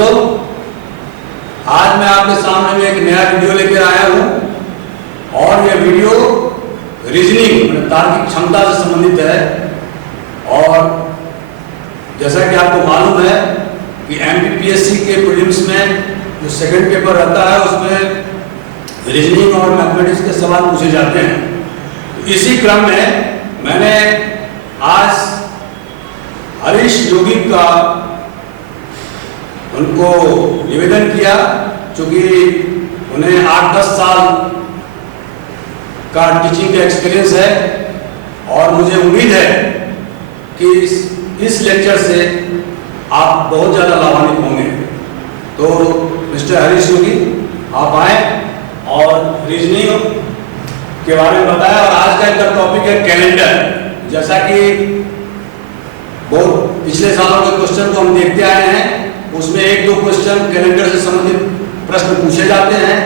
दोस्तों, आज मैं आपके सामने में एक नया वीडियो लेकर आया हूं और यह वीडियो रीजनिंग तार्किक क्षमता से संबंधित है। और जैसा कि आपको मालूम है कि एमपीपीएससी के प्रीलिम्स में जो सेकंड पेपर रहता है उसमें रीजनिंग और मैथमेटिक्स के सवाल पूछे जाते हैं। तो इसी क्रम में मैंने आज हरीश योगी का उनको निवेदन किया, क्योंकि उन्हें 8-10 साल का टीचिंग का एक्सपीरियंस है और मुझे उम्मीद है कि इस लेक्चर से आप बहुत ज़्यादा लाभान्वित होंगे। तो मिस्टर हरीश योगी आप आए और रीजनिंग के बारे में बताएं। और आज का इनका टॉपिक है कैलेंडर। जैसा कि बहुत पिछले सालों के क्वेश्चन को हम देखते आए हैं, उसमें 1-2 क्वेश्चन कैलेंडर से संबंधित प्रश्न पूछे जाते हैं।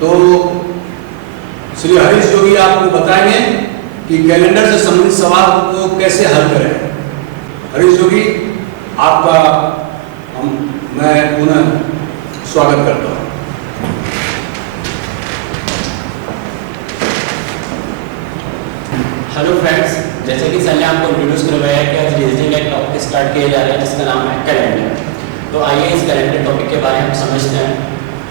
तो श्री हरीश योगी आपको बताएंगे कि कैलेंडर से संबंधित सवाल को कैसे हल करें। हरीश योगी आपका मैं पुनः स्वागत करता हूँ। हेलो फ्रेंड्स, जैसे कि सर ने आपको इंट्रोड्यूस करवाया कि आज रीजनिंग का टॉपिक स्टार्ट किया जा रहा है जिसका नाम है कैलेंडर। तो आइए इस कैलेंडर टॉपिक के बारे में समझते हैं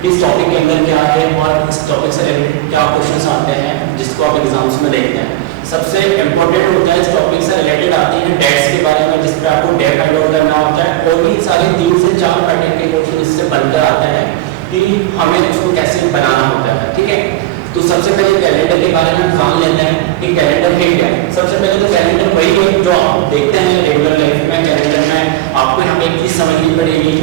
कि इस टॉपिक के अंदर क्या है और इस टॉपिक से रिलेटेड क्या क्वेश्चंस आते हैं जिसको आप एग्जाम्स में देखते हैं। सबसे इंपॉर्टेंट होता है इस टॉपिक से रिलेटेड आती है डेट्स के बारे में, जिस पर आपको डेट फाइंड आउट करना होता है। और भी सारे 3 से 4 पैटर्न के क्वेश्चन इससे बनकर आते हैं कि हमें उसको कैसे बनाना होता है। ठीक है, तो सबसे पहले कैलेंडर के बारे में जान लेते हैं कि कैलेंडर है क्या। सबसे पहले तो कैलेंडर वही है जो आप देखते हैं रेगुलर लाइफ में। कैलेंडर में आपको यहाँ पे एक चीज समझनी पड़ेगी,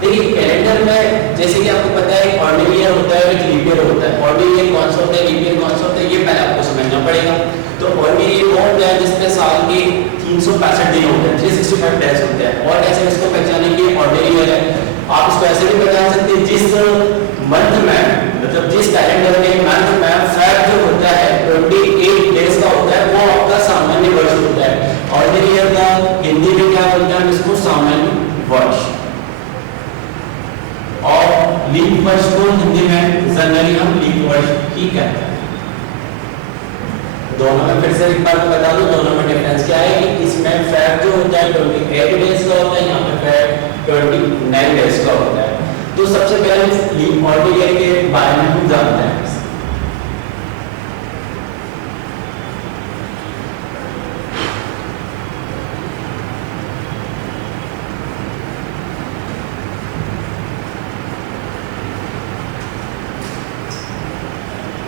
देखिए कैलेंडर में जैसे कि आपको पता है ऑर्डिनरी ईयर होता है, एक लीप ईयर होता है। ऑर्डिनरी ईयर कौन सा होता है, लीप ईयर कौन सा होता है, ये पहले आपको समझना पड़ेगा। तो ऑर्डिनरी ईयर वो होता है जिसमें साल के 365 दिन होते हैं, 365 डेज होते हैं। और कैसे इसको पहचानेंगे, ऑर्डिनरी ईयर है। आप इसको ऐसे भी पहचान सकते हैं जिस मंथ में, मतलब जिस कैलेंडर के मंथ में फेब जो होता है 28 डेज का होता है, वो आपका सामान्य वर्ष होता है। ऑर्डिनरी ईयर का हिंदी में क्या बोलते हैं, इसको सामान्य वर्ष। और लीप वर्ष को हिंदी में जनरली हम लीप वर्ष ही कहते हैं। दोनों में फिर से एक बार बता दूं, दोनों में डिफरेंस क्या है कि इसमें फेब जो होता है 28 डेज का होता है, यहाँ पे फेब 29 डेज का होता है। तो सबसे पहले लीप ऑर्डिनरी के बारे में हम जानते हैं।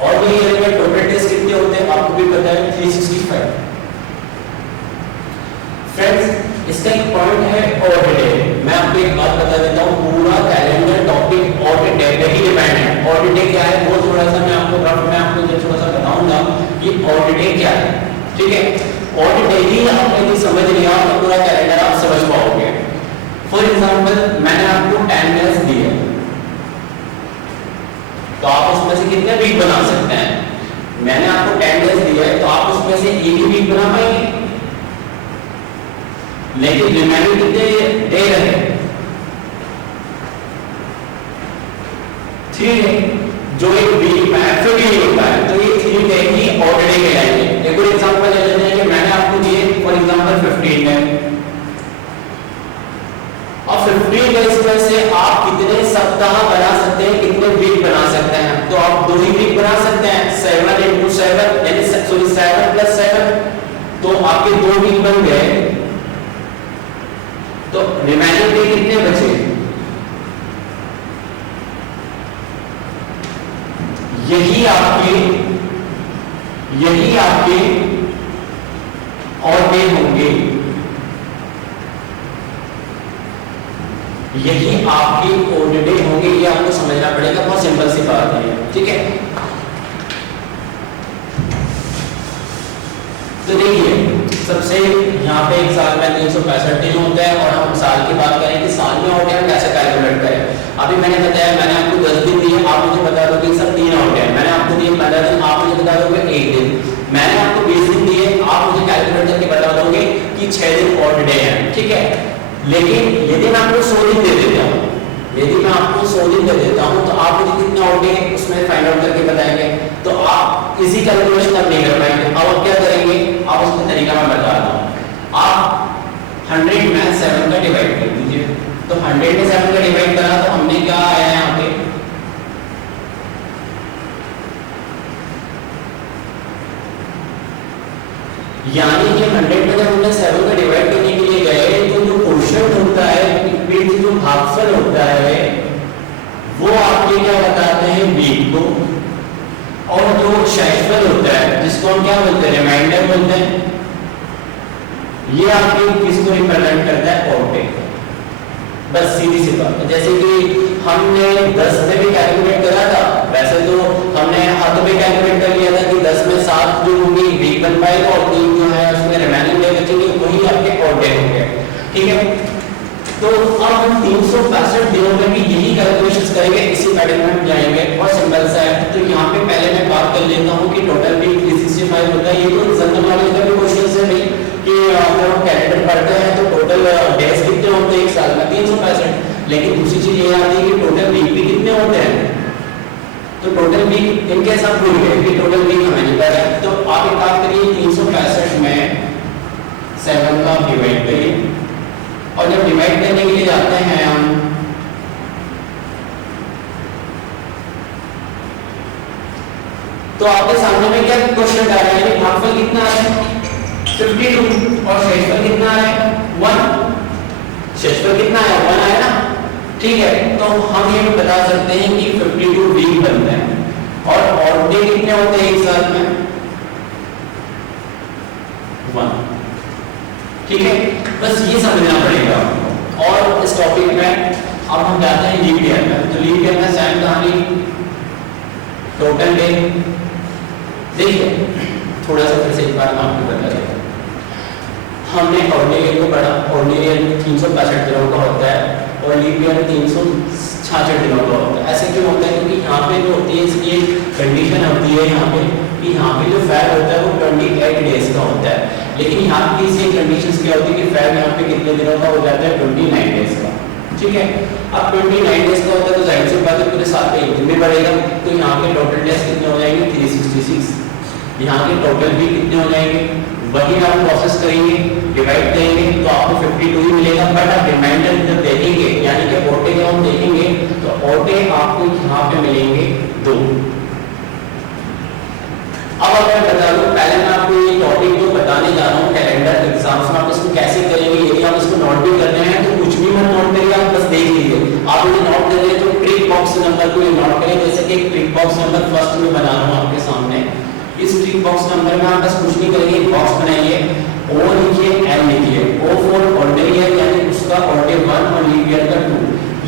ऑर्डिनरी ईयर में टोटल डेज कितने होते हैं आपको भी पता है, 365। फ्रेंड्स, इसका एक पॉइंट है ऑड डे। मैं आपको एक बात बता देता हूँ, पूरा कैलेंडर टॉपिक ऑड डे पे ही डिपेंड है। ऑड डे क्या है वो थोड़ा सा मैं आपको रफ में आपको थोड़ा सा बताऊंगा कि ऑड डे क्या है। ठीक है, ऑड डे ही आपने यदि समझ लिया तो पूरा कैलेंडर आप समझ पाओगे। फॉर एग्जांपल मैंने आपको 10 डेज दिए, तो आप उसमें से कितने वीक बना सकते हैं। मैंने आपको 10 डेज दिया है, तो आप उसमें से एक ही वीक बना पाएंगे, लेकिन रिमेनिंग कितने डे रहे, 3 डे। जो एक वीक में एक्चुअली होता है, तो ये 3 डे ही ऑड डे कहलाएंगे। एक और एग्जांपल ले लेते हैं कि मैंने आपको दिए फॉर एग्जांपल 15 डे। अब 15 डेज में से आप कितने सप्ताह बना सकते हैं, कितने वीक बना सकते हैं। तो आप 2 ही वीक बना सकते हैं, 7 × 7 यानी 7 + 7, तो आपके 2 वीक बन गए। तो रिमेनिंग डे कितने बचे, यही आपके ऑड डे होंगे, यही आपके ऑड डे होंगे। ये आपको समझना पड़ेगा, बहुत सिंपल सी बात है। ठीक है, तो देखिए सबसे यहाँ पे एक साल में 365 दिन होता है। और हम साल की बात करें कि साल में ऑड डे हम कैसे कैलकुलेट करें। अभी मैंने बताया, मैंने आपको 10 दिन दिए, आप मुझे बता दो कि कि 6 दिन ऑड डे है, ठीक है। लेकिन यदि मैं आपको 100 दिन दे देता हूँ, यदि मैं आपको 100 दिन दे देता हूँ तो आप मुझे कितने ऑड डे उसमें फाइंड आउट करके बताएंगे, तो आप इजी कैलकुलेशन अब नहीं कर पाएंगे। अब आप क्या करेंगे, आप उसका तरीका मैं बता रहा हूँ। आप 100 में 7 का डिवाइड कर दीजिए, तो 100 में 7 का डिवाइड करा तो हमने क्या आया यहाँ पे, यानी कि 100 में जब हमने 7 का डिवाइड करने के लिए गए तो जो क्वोशिएंट होता है, जो भागफल होता है, वो आपके क्या बताते हैं, वीक को, और जो शेषफल होता है जिसको हम क्या बोलते हैं, रिमाइंडर बोलते हैं, ये आपके किसको रिप्रेजेंट करता है, ऑड डे। बस सीधी सी बात। जैसे कि हमने 10 में भी कैलकुलेट करा था, वैसे तो हमने हाथों में कैलकुलेट कर लिया था कि 10 में 7 जो होंगे वीक बन पाएगा और 3 जो है उसमें रिमेनिंग डे बचेंगे, वही आपके ऑड डे होंगे, ठीक है। तो अब हम 365 दिनों में भी यही कैलकुलेशंस करेंगे, इसी पैटर्न में जाएंगे और सिंपल सा है। तो यहाँ पे पहले मैं बात कर लेता हूँ कि टोटल भी 365 होता है। ये तो जनरल नॉलेज का भी क्वेश्चन है भाई कि अगर हम कैलेंडर पढ़ते हैं तो टोटल डेज कितने होते हैं एक साल में, 365। लेकिन दूसरी चीज ये आती है कि टोटल वीक भी कितने होते हैं, तो टोटल वीक इनके साथ भूल गए कि टोटल वीक हमें नहीं पता है। तो आप एक काम करिए, 365 में 7 का डिवाइड करिए, और जब डिवाइड करने के लिए जाते हैं हम, तो आपके सामने में क्या क्वेश्चन आ रहा है, भागफल कितना है 52 और शेषफल कितना है 1, शेषफल कितना है 1 है ना, ठीक है। तो हम ये बता सकते हैं कि 52 वीक बनते हैं, और ऑड डे कितने होते हैं एक साल में 1, ठीक है। बस ये समझना पड़ेगा। और इस टॉपिक में अब हम जाते हैं लीप ईयर में। तो लीप ईयर में सेम कहानी, टोटल डे देखिए, थोड़ा सा फिर से एक बार मैं आपको बता देता हूं। हमने ऑर्डिनरी को पढ़ा, ऑर्डिनरी 365 दिनों का होता है और लीप ईयर 366 दिनों का होता है। ऐसे क्यों होता है, क्योंकि यहाँ पे जो होती है इसकी एक कंडीशन होती है यहाँ पे कि यहाँ पे जो फैब होता है वो 28 डेज का होता है, लेकिन यहाँ की इसकी कंडीशंस क्या होती है कि फैब यहाँ पे कितने दिनों का हो जाता है 29 डेज का, ठीक है। अब 29 डेज का होता है तो जाहिर सी बात है पूरे साल का एक दिन भी बढ़ेगा, तो यहाँ के टोटल डेज कितने हो जाएंगे 366, यहाँ के टोटल भी कितने हो जाएंगे, वही आप प्रोसेस करेंगे, डिवाइड करेंगे तो आपको 52 ही मिलेगा। बट आप रिमाइंडर जब देखेंगे, यानी कि ऑड डे जब हम देखेंगे तो ऑड डे आपको यहाँ पे मिलेंगे 2। अब अगर मैं बता दूं, पहले मैं आपको ये टॉपिक जो बताने जा रहा हूँ कैलेंडर एग्जाम्स में आप इसको कैसे करेंगे, यदि आप इसको नोट भी करते हैं तो कुछ भी मत नोट करिए, आप बस देख लीजिए। आप यदि नोट कर रहे हैं तो ट्रिक बॉक्स नंबर को ये नोट करें, जैसे कि एक ट्रिक बॉक्स नंबर फर्स्ट में बना रहा हूँ आपके सामने। इस ट्रिक बॉक्स नंबर में आप बस कुछ नहीं करेंगे, एक बॉक्स बनाइए, O लिखिए, L लिखिए, O फॉर ऑर्डिनरी है यानी उसका ऑड डे 1 और लीप ईयर का 2।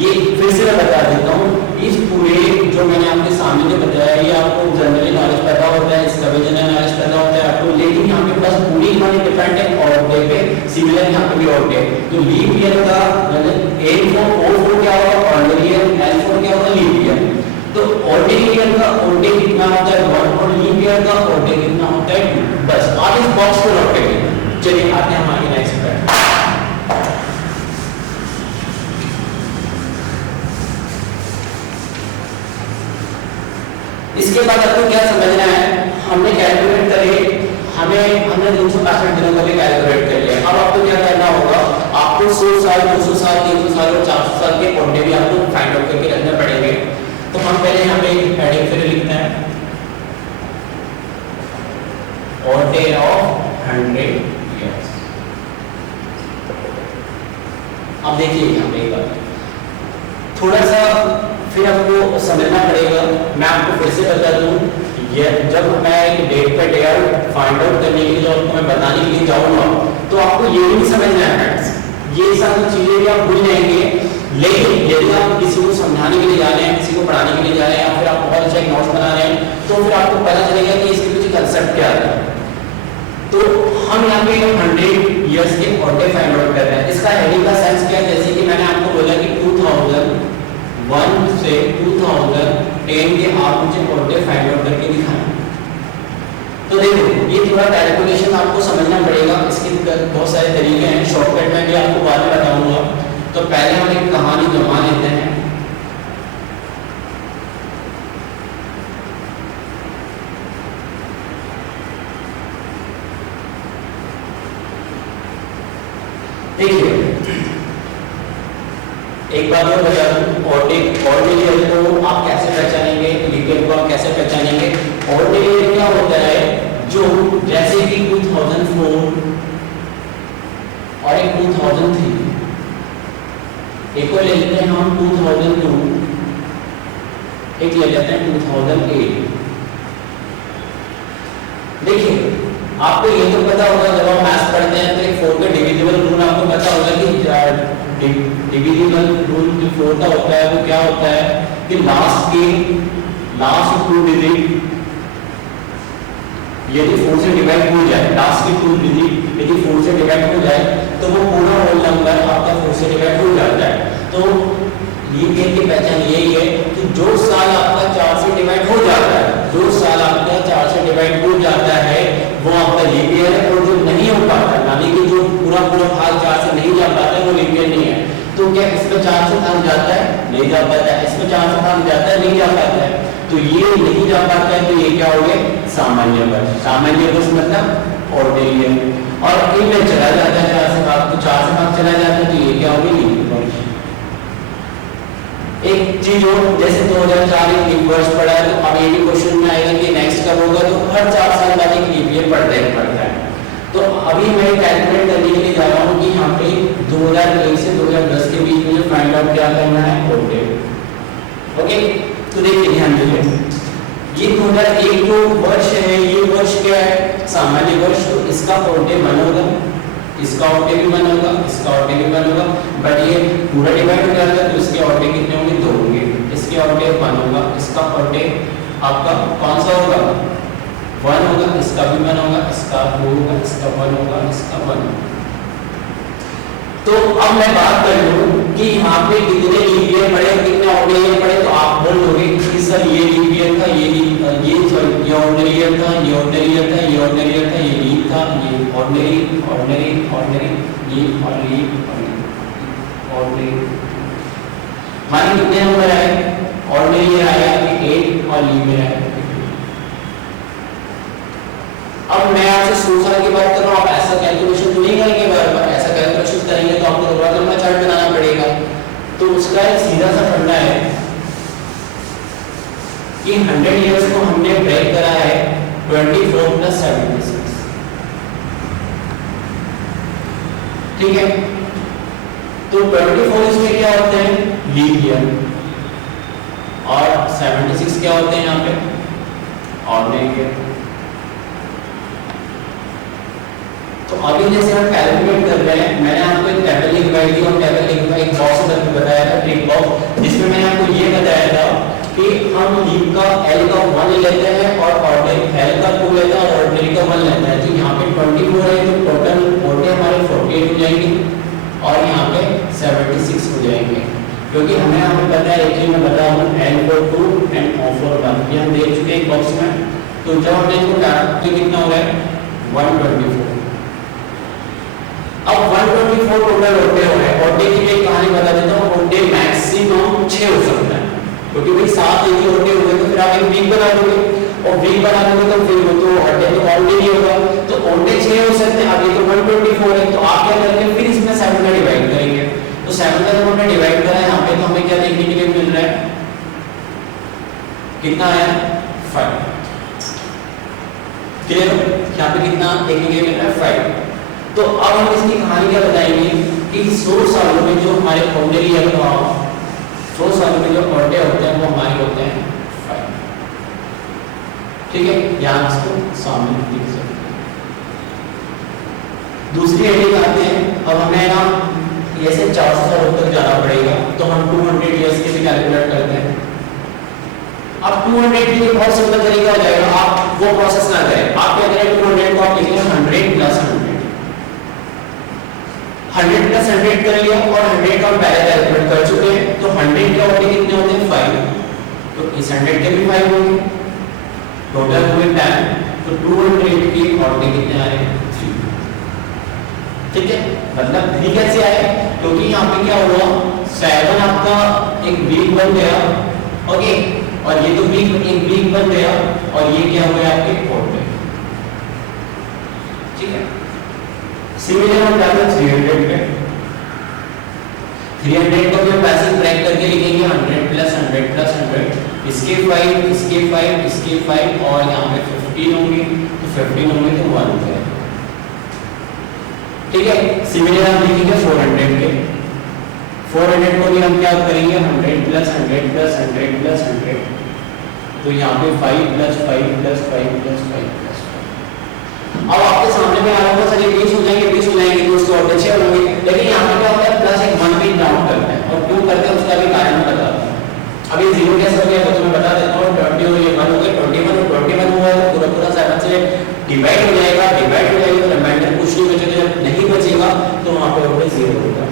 ये फिर से मैं बता देता हूँ, इस पूरे जो मैंने आपके सामने जो बताया ये आपको जनरली नॉलेज पता होता है, इसका भी जनरल नॉलेज पता होता है आपको, लेकिन यहाँ पे बस पूरी कहानी डिपेंड है ऑड डे पे। सिमिलर यहाँ पे भी ऑड डे, तो लीप ईयर का A फॉर O फॉर क्या होगा ऑर्डिनरी ईयर, L फॉर क्या होगा लीप ईयर। तो ऑर्डिनरी ईयर का ऑड डे कितना होता है 1 और लीप ईयर का ऑड डे कितना होता है 2। बस आप इस बॉक्स को नोट करिए। चलिए आते हैं हमारे नेक्स्ट पे। इसके बाद आपको क्या समझना है, हमने कैलकुलेट करे, हमने 365 दिनों का भी कैलकुलेट कर लिया। अब आपको क्या करना होगा, आपको 100 साल 200 साल 300 साल और 400 साल के ऑड डे भी आपको फाइंड आउट करके रखने पड़ेंगे। तो हम पहले यहाँ पे एक हेडिंग फिर लिखते हैं, ऑड डे ऑफ 100 इयर्स। अब देखिए यहाँ पे एक बात थोड़ा सा फिर आपको समझना पड़ेगा। मैं आपको फिर से बता दूं, ये जब मैं एक डेट पे डे फाइंड आउट करने के लिए जो आपको मैं बताने के लिए जाऊंगा तो आपको ये भी समझना है फ्रेंड्स, ये सारी चीजें भी आप भूल जाएंगे। लेकिन यदि आप किसी को समझाने के लिए जा रहे हैं, किसी को पढ़ाने के लिए जा रहे हैं, या फिर आप बहुत अच्छा एक नोट्स बना रहे हैं, तो फिर आपको पता चलेगा कि इसके पीछे कंसेप्ट क्या है। तो हम यहाँ पे 100 इयर्स के ऑड डे फाइंड आउट कर रहे हैं। इसका हेडिंग का सेंस क्या है, जैसे कि मैंने आपको बोला कि 2001 से 2010 के आप मुझे ऑड डे फाइंड आउट करके दिखाएं। तो देखो ये थोड़ा कैलकुलेशन आपको समझना पड़ेगा, इसके बहुत सारे तरीके हैं, शॉर्टकट में भी आपको बाद में बताऊंगा। तो पहले हम एक कहानी जमा लेते हैं। देखिए एक बात और बता दूं, ऑर्डिनरी को आप कैसे पहचानेंगे, लीपियर को आप कैसे पहचानेंगे। ऑर्डिनरी क्या होता है, जो जैसे कि 2004 और एक 2003, एक को ले लेते हैं हम 2002, एक ले लेते हैं 2008। देखिए आपको ये तो पता होगा, जब हम मैथ्स पढ़ते हैं तो एक 4 का डिविजिबल रूल आपको पता होगा कि डिविजिबल रूल जो 4 का होता है वो क्या होता है कि लास्ट 2 डिजिट यदि 4 से डिवाइड हो जाए, लास्ट की 2 डिजिट यदि 4 से डिवाइड हो जाए तो वो पूरा होल नंबर आपका 4 से डिवाइड हो जाता है। तो लीप ईयर की पहचान यही है कि जो साल आपका 4 से डिवाइड हो जाता है, जो साल आपका 4 से डिवाइड हो जाता है वो आपका लीप ईयर है, और जो नहीं हो पाता, यानी कि जो पूरा भाग 4 से नहीं जा पाता है वो लीप ईयर नहीं है। तो क्या इसमें 4 से भाग जाता है? नहीं जा पाता है। इसमें 4 से भाग जाता है? नहीं जा पाता है। तो ये नहीं जा पाता है तो ये क्या हो गया? सामान्य वर्ष। सामान्य वर्ष मतलब ऑर्डिनरी है। और इनमें चला जाता है 4 से भाग, तो 4 से भाग चला जाता है तो ये क्या हो गया? लीप वर्ष। एक चीज और, जैसे 2004 एक लीप वर्ष पड़ा है, तो अब ये भी क्वेश्चन में आएगा कि नेक्स्ट कब होगा, तो हर 4 साल बाद एक लीप ईयर पड़ता है। तो अभी मैं कैलकुलेट करने के लिए जा रहा हूँ कि यहाँ पे 2001 से 2010 के बीच में फाइंड आउट क्या करना है, ओके। तो देखिए ध्यान दीजिए, ये 2001 जो वर्ष है ये वर्ष क्या है? सामान्य वर्ष। तो इसका ओटे 1 होगा, इसका ओटे भी 1 होगा, इसका ओटे भी 1 होगा, बट ये पूरा डिवाइड हो जाता है तो इसके ओटे कितने होंगे? 2 होंगे। इसके ओटे 1 होगा, इसका ओटे आपका कौन सा होगा? 1 होगा, इसका भी 1 होगा, इसका 2 होगा, इसका 1 होगा, इसका 1 होगा। तो अब मैं बात कर लूं कि यहाँ पे कितने लीप ईयर पड़े, कितने ऑर्डिनरी ईयर पड़े, तो आप बोल दोगे कि सर ये लीप ईयर था, ये ऑर्डिनरी ईयर था, ये ऑर्डिनरी ईयर था, ये ऑर्डिनरी ईयर था, ये लीप था, ये ऑर्डिनरी लीप और लीप ऑर्डिनरी। माने कितने नंबर आए? ऑर्डिनरी ईयर आया 8 और लीप ईयर आया। अब मैं आपसे 100 साल की बात कर रहा हूं, आप ऐसा कैलकुलेशन तो नहीं करेंगे बार-बार, ऐसा कैलकुलेशन करेंगे तो आपको दोबारा लंबा चार्ट बनाना पड़ेगा। तो उसका एक सीधा सा फंडा है कि 100 इयर्स को हमने ब्रेक करा है 24 + 76। ठीक है, तो 24 इसमें क्या होते हैं? लीप ईयर, और 76 क्या होते हैं यहाँ पे? Ordinary year. तो अभी जैसे हम कैलकुलेट कर रहे हैं, मैंने आपको एक टेबल लिखवाई थी और टेबल लिखवा एक बॉक्स करके बताया था, ट्रिक बॉक्स, जिसमें मैंने आपको ये बताया था कि हम लीप का L का 1 लेते हैं और ऑर्डिनरी L का 2 लेते हैं और ऑर्डिनरी का 1 लेते हैं। तो यहाँ पे 24 है तो टोटल ओटे हमारे 48 हो जाएंगे और यहाँ पे 76 हो जाएंगे, क्योंकि हमें यहाँ पे पता है, एक्चुअली मैं बता दूं L for 2 and O for 1 ये हम देख चुके हैं एक बॉक्स में। तो जब हमने इसको काटा तो कितना हो रहा है? 124। अब 124 टोटल ओटे हो रहे हैं। ओटे की मैं कहानी बता देता हूँ, ओटे मैक्सिमम 6 हो सकता है, क्योंकि भाई 7 एक ही ओटे हुए तो फिर आप एक वीक बना दोगे, और वीक बना दोगे तो फिर वो तो ओटे तो ऑलरेडी होगा, तो ओटे 6 हो सकते हैं। अब ये तो 124 है, तो आप क्या करेंगे? फिर इसमें 7 का डिवाइड करेंगे। तो 7 का जब हमने डिवाइड करा है यहाँ पे, तो हमें क्या देखने के लिए मिल रहा है? कितना है? 5। क्लियर? यहाँ पे कितना देखने के लिए मिल रहा है? 5। तो अब हम इसकी कहानी क्या बताएंगे कि 100 सालों में जो हमारे ऑर्डिनरी ईयर का 100 सालों में जो ओटे होते हैं वो हमारे होते हैं 5। ठीक है, यहाँ इसको सामने लिख सकते हैं। दूसरी हेडिंग आते हैं। अब हमें ना ऐसे 400 सालों तक जाना पड़ेगा, तो हम 200 इयर्स के भी कैलकुलेट करते हैं। अब 200 के लिए बहुत सिंपल तरीका हो जाएगा, आप वो प्रोसेस ना करें। आप क्या करें? 200 को आप लिख लें 100 + 100। 100 + 100 कर लिया और 100 का हम पहले कैलकुलेट कर चुके हैं, तो 100 के ओटे कितने होते हैं? 5। तो इस 100 के भी 5 होंगे, टोटल हुए 10। तो 200 के ऑड डे कितने आ रहे हैं? 3। ठीक है, मतलब 3 कैसे आए? क्योंकि यहाँ पे क्या हुआ, 7 आपका एक वीक बन गया, ओके, और ये तो वीक एक वीक बन गया, और ये क्या हो गया आपके ऑड डे। ठीक है, सिमिलर हम क्या 300 पे 300 को भी पैसिव ब्रेक करके लिखेंगे 100 प्लस 100 प्लस 100, इसके 5 इसके 5 इसके 5 और यहाँ पे 15 होंगे, तो 15 होंगे तो 1 हो जाएगा। ठीक है, सिमिलर हम लिखेंगे 400 के 400 को भी हम क्या करेंगे 100 प्लस 100 प्लस 100 प्लस 100, तो यहाँ पे 5 प्लस 5 प्लस 5 प्लस 5 प्लस 5। अब आपके सामने में आ रहा होगा सर ये 20 हो जाएंगे 20 हो जाएंगे तो उसके और अच्छे होंगे, लेकिन यहाँ पे क्या होता है प्लस एक 1 भी डाउन करते हैं, और क्यों करते हैं उसका भी कारण बताता हूँ। अभी 0 कैसे हो गया तो तुम्हें बता देता हूँ, 20 हो गया 1 हो गया 21 और 21 हुआ है तो पूरा 7 से डिवाइड हो जाएगा तो रिमाइंडर कुछ नहीं बचेगा, जब नहीं बचेगा तो वहाँ पे 0 होगा।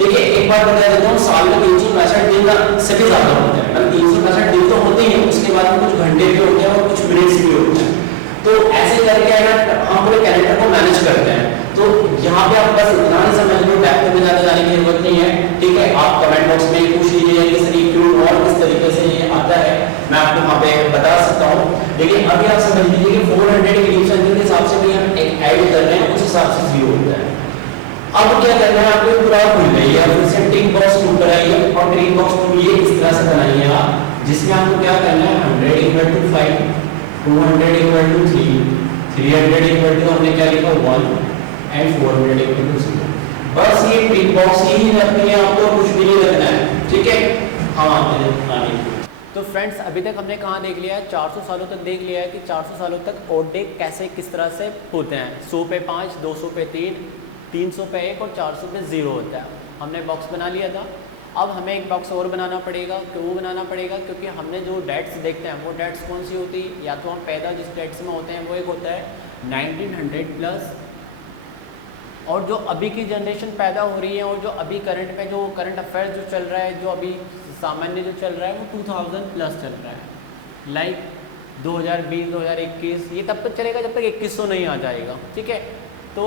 देखिए एक बार बता देता हूँ, साल में 365 दिन से भी ज्यादा होता है, मतलब 365 दिन तो होते ही है, उसके बाद में कुछ घंटे भी होते हैं और कुछ मिनट्स भी होते हैं, तो ऐसे करके हम पूरे कैलेंडर को मैनेज करते हैं। तो यहाँ पे आप बस इतना ही समझ लो, डेप्थ में ज्यादा जाने की जरूरत नहीं है। ठीक है, आप कमेंट बॉक्स में पूछ लीजिए कि सर क्यों और किस तरीके से ये आता है, मैं आपको वहाँ पे बता सकता हूँ। लेकिन अभी आप समझ लीजिए कि 400 के हिसाब से भी हम एक ऐड कर रहे हैं, उस हिसाब से 0 होता है। अब क्या करना है आपको, पूरा भूल जाइए, फिर से टिक बॉक्स 2 कराइए और टिक बॉक्स 2 ये इस तरह से बनाइए आप, जिसमें आपको क्या करना है 100 equal to 5, 200 equal to 3, 300 equal to हमने क्या लिखा 1 एंड 400 इक्वल टू 0। बस ये टिक बॉक्स ही रखनी है आपको, कुछ भी नहीं रखना है। ठीक है, हाँ आगे। तो फ्रेंड्स अभी तक हमने कहाँ देख लिया है, 400 सालों तक देख लिया है कि 400 सालों तक ऑड डे कैसे किस तरह से होते हैं। 100 पे 5, 200 पे 3, 300 पे 1 और 400 पे 0 होता है। हमने बॉक्स बना लिया था, अब हमें एक बॉक्स और बनाना पड़ेगा। क्यों बनाना पड़ेगा? क्योंकि हमने जो डेट्स देखते हैं वो डेट्स कौन सी होती है, या तो हम पैदा जिस डेट्स में होते हैं वो एक होता है 1900 प्लस, और जो अभी की जनरेशन पैदा हो रही है और जो अभी करंट में जो करंट अफेयर्स जो चल रहा है, जो अभी सामान्य जो चल रहा है वो 2000 प्लस चल रहा है, लाइक 2020 2021, ये तब तक चलेगा जब तक 2100 नहीं आ जाएगा। ठीक है, तो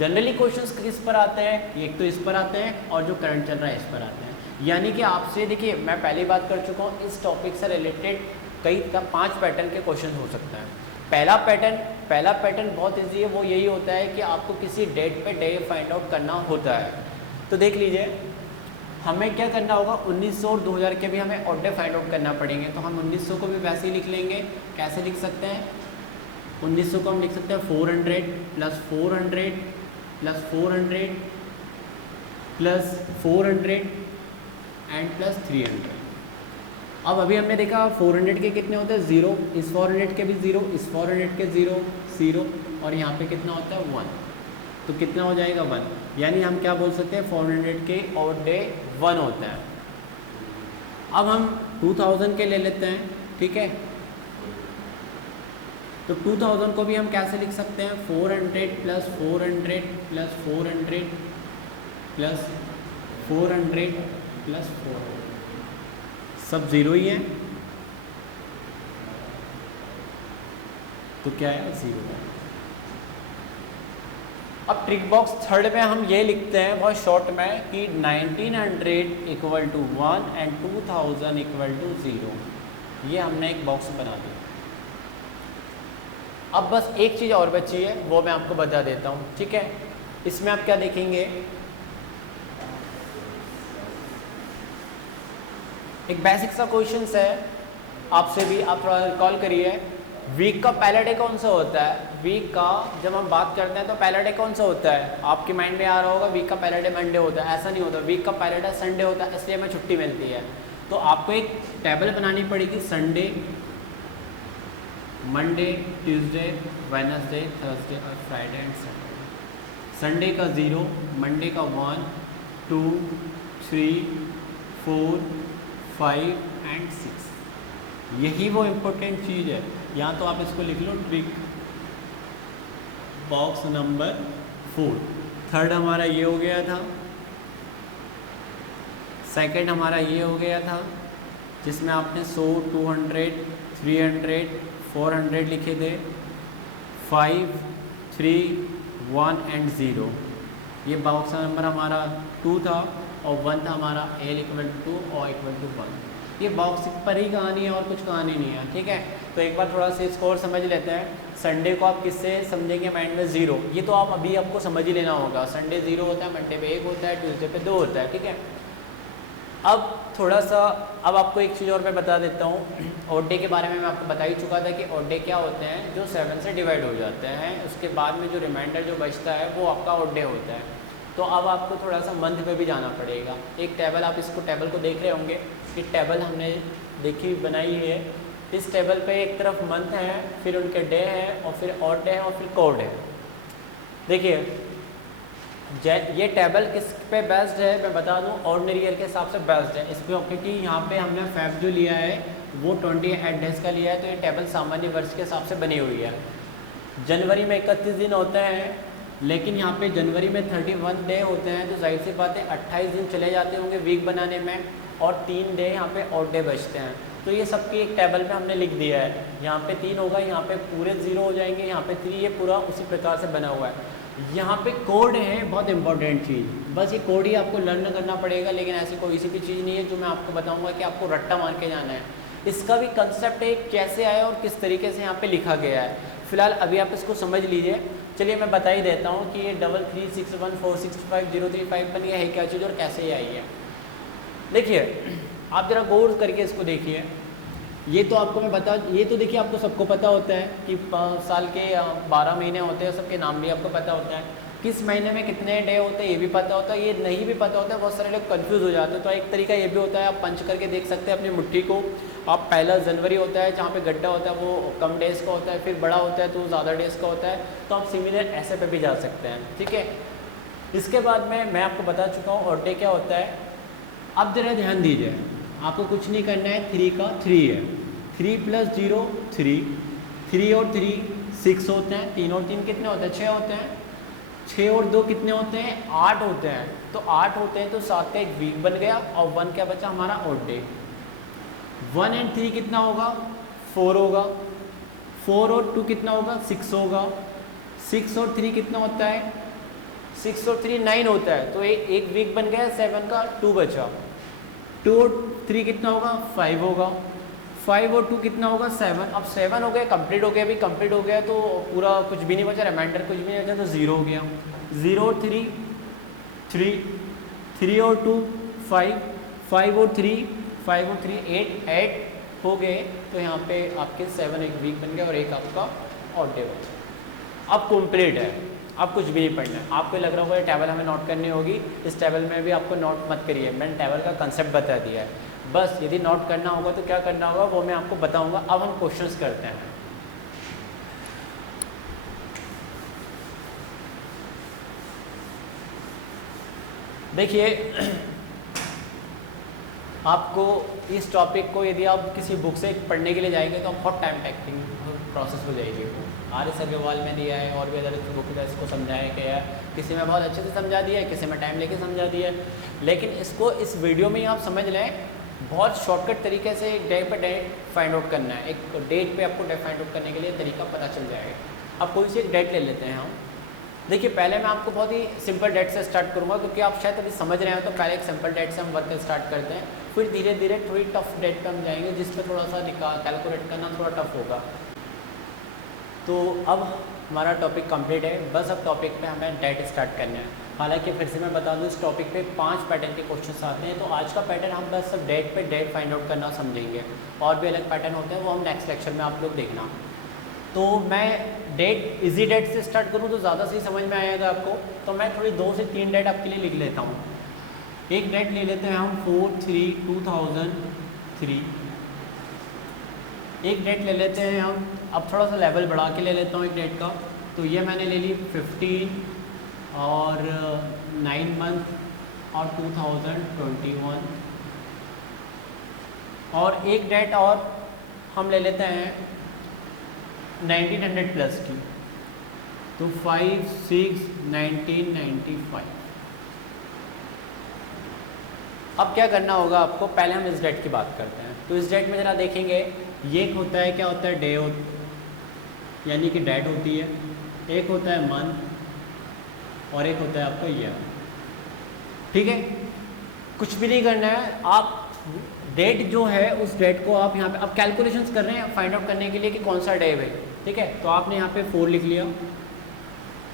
जनरली क्वेश्चंस किस पर आते हैं, एक तो इस पर आते हैं और जो करंट चल रहा है इस पर आते हैं। यानी कि आपसे देखिए मैं पहली बात कर चुका हूँ, इस टॉपिक से रिलेटेड कई 5 पैटर्न के क्वेश्चन हो सकते हैं। पहला पैटर्न बहुत ईजी है, वो यही होता है कि आपको किसी डेट पे डे फाइंड आउट करना होता है। तो देख लीजिए हमें क्या करना होगा, 1900 और 2000 के भी हमें ऑड डे फाइंड आउट करना पड़ेंगे। तो हम 1900 को भी वैसे ही लिख लेंगे। कैसे लिख सकते हैं? 1900 को हम लिख सकते हैं 400 plus 400 plus 400 plus 400 and plus 300। अब अभी हमने देखा 400 के कितने होते हैं 0, इस 400 के भी 0, इस 400 के 0 0 और यहाँ पे कितना होता है 1, तो कितना हो जाएगा 1। यानी हम क्या बोल सकते हैं 400 के ऑड डे 1 होता है। अब हम 2000 के ले लेते हैं, ठीक है, तो 2000 को भी हम कैसे लिख सकते हैं 400 प्लस 400 प्लस 400 प्लस 400 प्लस 400, सब 0 ही है, तो क्या है 0 है। अब ट्रिक बॉक्स थर्ड में हम ये लिखते हैं बहुत शॉर्ट में कि 1900 equal to 1 and 2000 equal to 0। ये हमने एक बॉक्स बना दिया। अब बस एक चीज़ और बची है, वो मैं आपको बता देता हूँ, ठीक है। इसमें आप क्या देखेंगे, एक बेसिक सा क्वेश्चन है आपसे भी, आप थोड़ा रिकॉल करिए। वीक का पहला डे कौन सा होता है? वीक का जब हम बात करते हैं तो पहला डे कौन सा होता है? आपके माइंड में आ रहा होगा वीक का पहला डे मंडे होता है। ऐसा नहीं होता, वीक का पहला डे संडे होता है, इसलिए हमें छुट्टी मिलती है। तो आपको एक टेबल बनानी पड़ेगी, Sunday, Monday, Tuesday, Wednesday, Thursday और फ्राइडे एंड सैटरडे। संडे का 0, मंडे का 1 2 3 4 5 एंड 6। यही वो इम्पोर्टेंट चीज़ है। यहाँ तो आप इसको लिख लो, ट्रिक बॉक्स नंबर 4। थर्ड हमारा ये हो गया था, सेकंड हमारा ये हो गया था, जिसमें आपने 100, 200, 300, 400 लिखे थे, 5, 3, 1 एंड 0। ये बॉक्स नंबर हमारा 2 था और 1 था हमारा L = 2 और = 1। ये बॉक्स पर ही कहानी है और कुछ कहानी नहीं है, ठीक है। तो एक बार थोड़ा सा इसको और समझ लेते हैं। संडे को आप किससे समझेंगे माइंड में? 0। ये तो आप अभी आपको समझ ही लेना होगा। संडे 0 होता है, मंडे पे 1 होता है, ट्यूसडे पे 2 होता है, ठीक है। अब थोड़ा सा अब आपको एक चीज़ और मैं बता देता हूँ। ऑड डे के बारे में मैं आपको बता ही चुका था कि ऑड डे क्या होते हैं, जो 7 से डिवाइड हो जाते हैं, उसके बाद में जो रिमाइंडर जो बचता है वो आपका ऑड डे होता है। तो अब आपको थोड़ा सा मंथ पे भी जाना पड़ेगा। एक टेबल, आप इसको टेबल को देख रहे होंगे कि टेबल हमने देखी बनाई है। इस टेबल पे एक तरफ मंथ है, फिर उनके डे है, और फिर ऑड डे है, और फिर कोड है। देखिए ये टेबल किस पे बेस्ड है मैं बता दूं, ऑर्डिनरी ईयर के हिसाब से बेस्ड है इस पर, क्योंकि यहाँ पे हमने फेब जो लिया है वो 28 डेज का लिया है। तो ये टेबल सामान्य वर्ष के हिसाब से बनी हुई है। जनवरी में 31 दिन होते हैं, लेकिन यहाँ पे जनवरी में 31 डे होते हैं, तो जाहिर सी बात है 28 दिन चले जाते होंगे वीक बनाने में, और 3 डे यहाँ पे ऑड डे बचते हैं। तो ये सबकी एक टेबल में हमने लिख दिया है। यहाँ पे 3 होगा, यहाँ पे पूरे 0 हो जाएंगे, यहाँ पे 3, ये पूरा उसी प्रकार से बना हुआ है। यहाँ पे कोड है बहुत इंपॉर्टेंट चीज़, बस ये कोड ही आपको लर्न करना पड़ेगा। लेकिन ऐसी कोई सी भी चीज़ नहीं है जो मैं आपको बताऊँगा कि आपको रट्टा मार के जाना है। इसका भी कंसेप्ट है कैसे आया और किस तरीके से यहाँ पे लिखा गया है। फिलहाल अभी आप इसको समझ लीजिए। चलिए मैं बता ही देता हूँ कि ये 3361465035 बन गया है क्या चीज़ और कैसे ही आई है। देखिए आप ज़रा गौर करके इसको देखिए। ये तो आपको मैं बता, ये तो देखिए आपको सबको पता होता है कि साल के 12 महीने होते हैं, सबके नाम भी आपको पता होता है। किस महीने में कितने डे होते हैं ये भी पता होता है। ये नहीं भी पता होता है, बहुत सारे लोग कंफ्यूज हो जाते हैं। तो एक तरीका ये भी होता है, आप पंच करके देख सकते हैं अपनी मुट्ठी को। आप पहला जनवरी होता है जहाँ पे गड्ढा होता है वो कम डेज़ का होता है, फिर बड़ा होता है तो ज़्यादा डेज़ का होता है। तो आप सिमिलर ऐसे पे भी जा सकते हैं, ठीक है। इसके बाद में मैं आपको बता चुका हूँ ऑड डे क्या होता है। अब जरा ध्यान दीजिए, आपको कुछ नहीं करना है। 3 का 3 है, 3 + 0 3, 3 और 3 6 होते हैं, 3 और 3 कितने होते हैं? 6 होते हैं। 6 और 2 कितने होते हैं? 8 होते हैं। तो 8 होते हैं तो 7 का एक वीक बन गया, और 1 क्या बचा हमारा? Odd day. 1 और 3 कितना होगा? 4 होगा। 4 और 2 कितना होगा? 6 होगा। 6 और 3 कितना होता है? 6 और 3 9 होता है। तो एक वीक बन गया 7 का, 2 बचा। 2 और 3 कितना होगा? 5 होगा। 5 और 2 कितना होगा? 7। अब 7 हो गया, कंप्लीट हो गया। अभी कंप्लीट हो गया तो पूरा कुछ भी नहीं बचा, रिमाइंडर कुछ भी नहीं बचा, तो 0 हो गया। 0 और 3 3, 3 और 2 5, 5 और 3 5 और 3 8 हो गए। तो यहाँ पे आपके 7 एक वीक बन गया और एक आपका ऑड डे बचा। अब कंप्लीट है, अब कुछ भी नहीं पढ़ना है। आपको लग रहा होगा ये टेबल हमें नोट करनी होगी, इस टेबल में भी आपको नोट मत करिए, मैंने टेबल का कंसेप्ट बता दिया है। बस यदि नोट करना होगा तो क्या करना होगा वो मैं आपको बताऊंगा। अब हम क्वेश्चंस करते हैं। देखिए आपको इस टॉपिक को यदि आप किसी बुक से पढ़ने के लिए जाएंगे तो आप बहुत टाइम टेकिंग प्रोसेस हो जाएगी। RS अग्रवाल में दिया है और भी अदर बुक में इसको समझाया गया है। किसी में बहुत अच्छे से समझा दिया है, किसी में टाइम लेके समझा दिया है। लेकिन इसको इस वीडियो में ही आप समझ लें, बहुत शॉर्टकट तरीके से डे पे डेट फाइंड आउट करना है। एक डेट पे आपको डेट फाइंड आउट करने के लिए तरीका पता चल जाएगा। अब कोई सी एक डेट ले लेते हैं हम। देखिए पहले मैं आपको बहुत ही सिंपल डेट से स्टार्ट करूँगा, क्योंकि आप शायद अभी समझ रहे हैं। तो पहले एक सिंपल डेट से हम वर्क स्टार्ट करते हैं, फिर धीरे धीरे थोड़ी टफ डेट पे हम जाएंगे, जिस पर थोड़ा सा कैलकुलेट करना थोड़ा टफ होगा। तो अब हमारा टॉपिक कंप्लीट है, बस अब टॉपिक पे हमें डेट स्टार्ट करना है। हालांकि फिर से मैं बता दूं इस टॉपिक पे 5 पैटर्न के क्वेश्चंस आते हैं। तो आज का पैटर्न हम बस सब डेट पे डेट फाइंड आउट करना समझेंगे। और भी अलग पैटर्न होते हैं वो हम नेक्स्ट लेक्चर में आप लोग देखना। तो मैं डेट इजी डेट से स्टार्ट करूँ तो ज़्यादा सही समझ में आएगा आपको। तो मैं थोड़ी 2 से 3 डेट आपके लिए लिख लेता हूँ। एक डेट ले लेते हैं हम 4/3/2003। एक डेट ले लेते हैं हम, अब थोड़ा सा लेवल बढ़ा के ले लेता हूँ एक डेट का। तो ये मैंने ले ली 15 और 9 मंथ और 2021। और एक डेट और हम ले लेते हैं 1900 प्लस की, तो 5/6/1995। अब क्या करना होगा आपको, पहले हम इस डेट की बात करते हैं। तो इस डेट में ज़रा देखेंगे, ये एक होता है, क्या होता है, डे यानी कि डेट होती है, एक होता है मंथ और एक होता है आपका ईयर। ठीक है, कुछ भी नहीं करना है, आप डेट जो है उस डेट को आप यहाँ पे अब कैलकुलेशंस कर रहे हैं फाइंड आउट करने के लिए कि कौन सा डे है। ठीक है, तो आपने यहाँ पे 4 लिख लिया।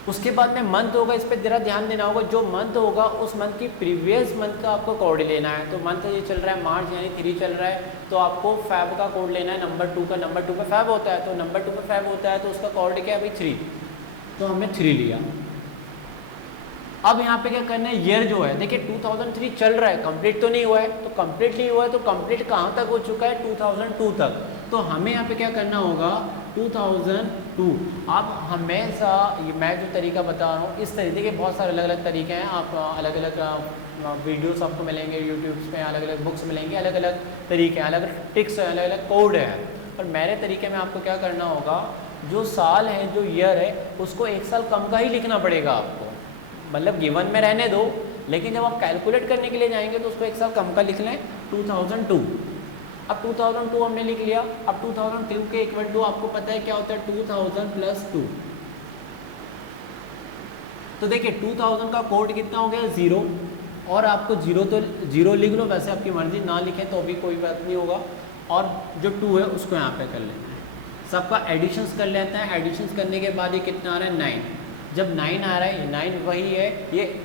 उसके बाद में मंथ होगा, इस पर ज़रा ध्यान देना होगा, जो मंथ होगा उस मंथ की प्रीवियस मंथ का आपको कोड लेना है। तो मंथ ये चल रहा है मार्च यानी 3 चल रहा है, तो आपको फैब का कोड लेना है नंबर 2 का। नंबर 2 पे फैब होता है, तो नंबर 2 पे फैब होता है तो उसका कोड क्या है भाई 3, तो हमने 3 लिया। अब यहाँ पे क्या करना है, ईयर जो है देखिए 2003 चल रहा है, कंप्लीट तो नहीं हुआ है, तो कंप्लीट नहीं हुआ है तो कंप्लीट कहाँ तक हो चुका है, 2002 तक। तो हमें यहाँ पे क्या करना होगा, 2002। आप हमेशा मैं जो तरीका बता रहा हूँ इस तरीके के बहुत सारे अलग अलग तरीके हैं, आप अलग अलग वीडियोस आपको मिलेंगे यूट्यूब पे, अलग अलग बुक्स मिलेंगे, अलग अलग तरीके हैं, अलग अलग टिक्स हैं, अलग अलग कोड है। और मेरे तरीके में आपको क्या करना होगा, जो साल है जो ईयर है उसको 1 साल कम का ही लिखना पड़ेगा आपको, मतलब गिवन में रहने दो, लेकिन जब आप कैलकुलेट करने के लिए जाएंगे तो उसको 1 साल कम का लिख लें, 2002। अब 2002 हमने लिख लिया। अब 2002 के इक्वल टू आपको पता है क्या होता है, 2000 प्लस 2। तो देखिए 2000 का कोड कितना हो गया, 0, और आपको 0 तो 0 लिख लो, वैसे आपकी मर्जी, ना लिखें तो भी कोई बात नहीं होगा। और जो 2 है उसको यहाँ पे कर लेना है, सबका एडिशंस कर लेते हैं। एडिशंस करने के बाद ये कितना आ रहा है, 9। जब 9 आ रहा है, 9 वही है,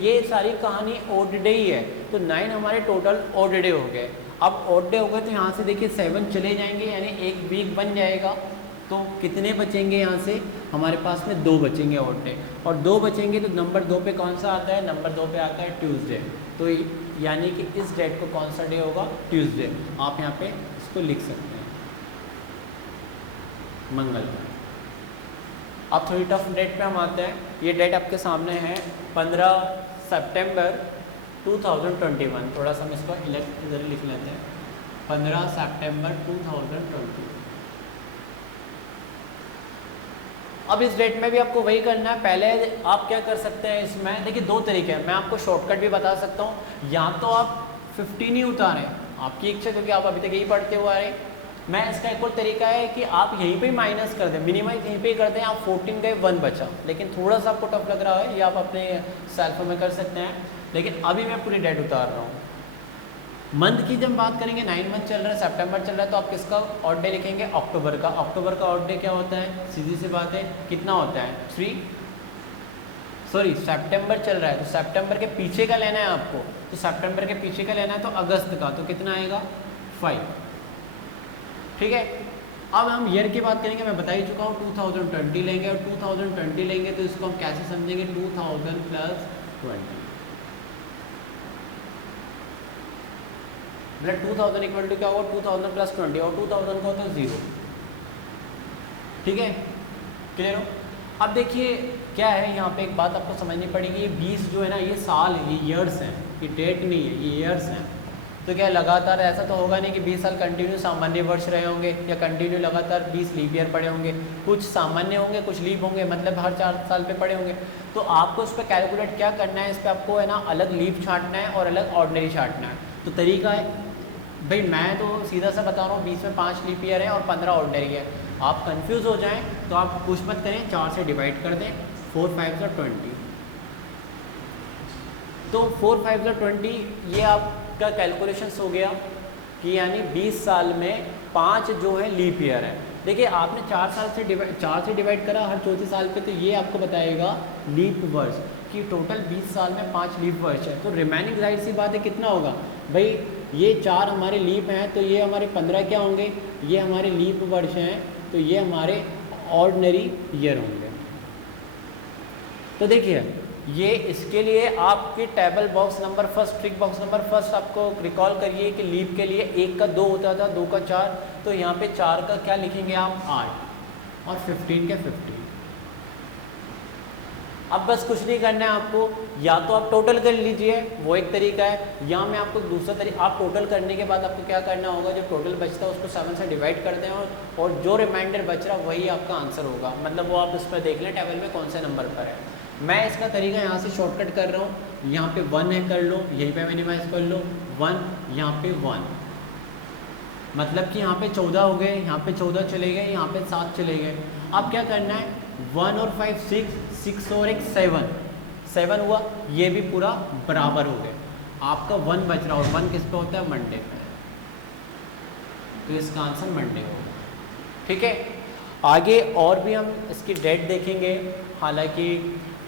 ये सारी कहानी ओड डे ही है, तो 9 हमारे टोटल ओड डे हो गए। अब ओड डे हो गए तो यहाँ से देखिए 7 चले जाएंगे, यानी एक वीक बन जाएगा। तो कितने बचेंगे, यहाँ से हमारे पास में 2 बचेंगे ओड डे, और 2 बचेंगे तो नंबर 2 पे कौन सा आता है, नंबर 2 पे आता है ट्यूसडे। तो यानी कि इस डेट को कौन सा डे होगा, ट्यूसडे। आप यहाँ पे इसको लिख सकते हैं, मंगलवार। अब थोड़ी टफ डेट पे हम आते हैं। ये डेट आपके सामने है 15 सितंबर 2021। थोड़ा सा हम इसको इधर लिख लेते हैं, 15 सितंबर 2020। अब इस डेट में भी आपको वही करना है। पहले आप क्या कर सकते हैं, इसमें देखिए 2 तरीके हैं, मैं आपको शॉर्टकट भी बता सकता हूँ। या तो आप 15 ही उतारें, आपकी इच्छा, क्योंकि आप अभी तक यही पढ़ते हुए आ रहे हैं। मैं इसका एक और तरीका है कि आप यहीं पे माइनस कर दें, मिनिमाइज यहीं पे ही कर दें। आप 14 गए, 1 बचा, लेकिन थोड़ा सा आपको टफ लग रहा है, ये आप अपने सेल्फ में कर सकते हैं। लेकिन अभी मैं पूरी डेट उतार रहा हूँ। मंथ की जब बात करेंगे, 9 मंथ चल रहा है, सितंबर चल रहा है, तो आप किसका ऑड डे लिखेंगे, अक्टूबर का। अक्टूबर का ऑड डे क्या होता है, सीधी सी बात है, कितना होता है, 3। सॉरी, सितंबर चल रहा है, तो सितंबर के पीछे का लेना है आपको, तो सितंबर के पीछे का लेना है, तो अगस्त का, तो कितना आएगा, 5। ठीक है। अब हम ईयर की बात करेंगे, मैं बता ही चुका हूँ, 2020 लेंगे, और 2020 लेंगे तो इसको हम कैसे समझेंगे, 2000 प्लस 20, मतलब 2000 इक्वल टू क्या होगा, 2000 प्लस 20, और 2000 का होता है 0। ठीक है, क्लियर हो। अब देखिए क्या है, यहाँ पे एक बात आपको समझनी पड़ेगी, ये 20 जो है ना, ये साल है, ये ईयर्स हैं, ये डेट नहीं है, ये ईयर्स हैं। तो क्या लगातार ऐसा तो होगा नहीं कि 20 साल कंटिन्यू सामान्य वर्ष रहे होंगे, या कंटिन्यू लगातार 20 लीप ईयर पड़े होंगे। कुछ सामान्य होंगे, कुछ लीप होंगे, मतलब हर 4 साल पे पड़े होंगे। तो आपको इस पर कैलकुलेट क्या करना है, इस पर आपको है ना अलग लीप छांटना है और अलग ऑर्डिनरी छांटना है। तो तरीका है भाई, मैं तो सीधा सा बता रहा हूँ, 20 में 5 लीप ईयर है और 15 ऑर्डिनरी है। आप कंफ्यूज हो जाएं तो आप कुछ मत करें, 4 से डिवाइड कर दें, 4 5 20। तो 4 5 20, ये आपका कैलकुलेशंस हो गया कि यानी 20 साल में 5 जो है लीप ईयर है। देखिए आपने 4 से डिवाइड करा हर चौथे साल पे, तो ये आपको बताएगा लीप वर्ष कि टोटल 20 साल में 5 लीप वर्ष है। तो रिमेनिंग जाहिर सी बात है कितना होगा भाई, ये 4 हमारे लीप हैं, तो ये हमारे 15 क्या होंगे, ये हमारे लीप वर्ष हैं, तो ये हमारे ऑर्डिनरी ईयर होंगे। तो देखिए ये इसके लिए आपकी table box number first, trick box number first आपको रिकॉल करिए कि लीप के लिए 1 का 2 होता था, 2 का 4, तो यहाँ पे 4 का क्या लिखेंगे आप 8, और 15 का 50। अब बस कुछ नहीं करना है आपको, या तो आप टोटल कर लीजिए, वो एक तरीका है, या मैं आपको दूसरा तरीका, आप टोटल करने के बाद आपको क्या करना होगा, जो टोटल बचता है उसको 7 से डिवाइड कर दें, और जो रिमाइंडर बच रहा वही आपका आंसर होगा। मतलब वो आप उस पर देख लें टेबल में कौन से नंबर पर है। मैं इसका तरीका यहाँ से शॉर्टकट कर रहा हूँ, यहाँ पे 1 है कर लो, यहीं पे मिनिमाइज कर लो 1, यहाँ पे 1, मतलब कि यहाँ पे 14 हो गए, यहाँ पे 14 चले गए, यहाँ पे 7 चले गए। अब क्या करना है, 1 और 5 6, 6 और एक 7 हुआ, ये भी पूरा बराबर हो गए। आपका 1 बच रहा, और 1 किस पे होता है, मंडे पे। तो इसका आंसर मंडे होगा। ठीक है, आगे और भी हम इसकी डेट देखेंगे। हालांकि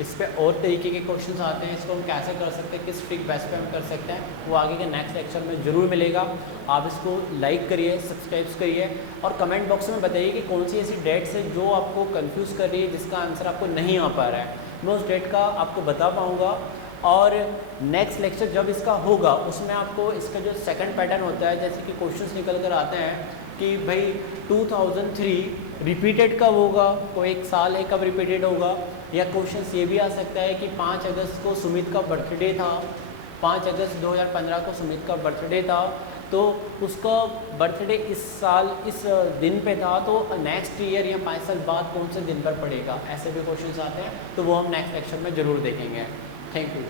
इस पे और तरीके के क्वेश्चंस आते हैं, इसको हम कैसे कर सकते हैं, किस ट्रिक बेस पे हम कर सकते हैं, वो आगे के नेक्स्ट लेक्चर में ज़रूर मिलेगा। आप इसको लाइक करिए, सब्सक्राइब करिए, और कमेंट बॉक्स में बताइए कि कौन सी ऐसी डेट्स है जो आपको कंफ्यूज कर रही है, जिसका आंसर आपको नहीं आ पा रहा है। मैं उस डेट का आपको बता पाऊँगा, और नेक्स्ट लेक्चर जब इसका होगा उसमें आपको इसका जो सेकंड पैटर्न होता है, जैसे कि क्वेश्चंस निकल कर आते हैं कि भाई 2003 रिपीटेड कब होगा, कोई एक साल है कब रिपीटेड होगा, या क्वेश्चंस ये भी आ सकता है कि 5 अगस्त को सुमित का बर्थडे था, 5 अगस्त 2015 को सुमित का बर्थडे था, तो उसका बर्थडे इस साल इस दिन पे था, तो नेक्स्ट ईयर या 5 साल बाद कौन से दिन पर पड़ेगा, ऐसे भी क्वेश्चंस आते हैं। तो वो हम नेक्स्ट लेक्चर में ज़रूर देखेंगे। Thank you.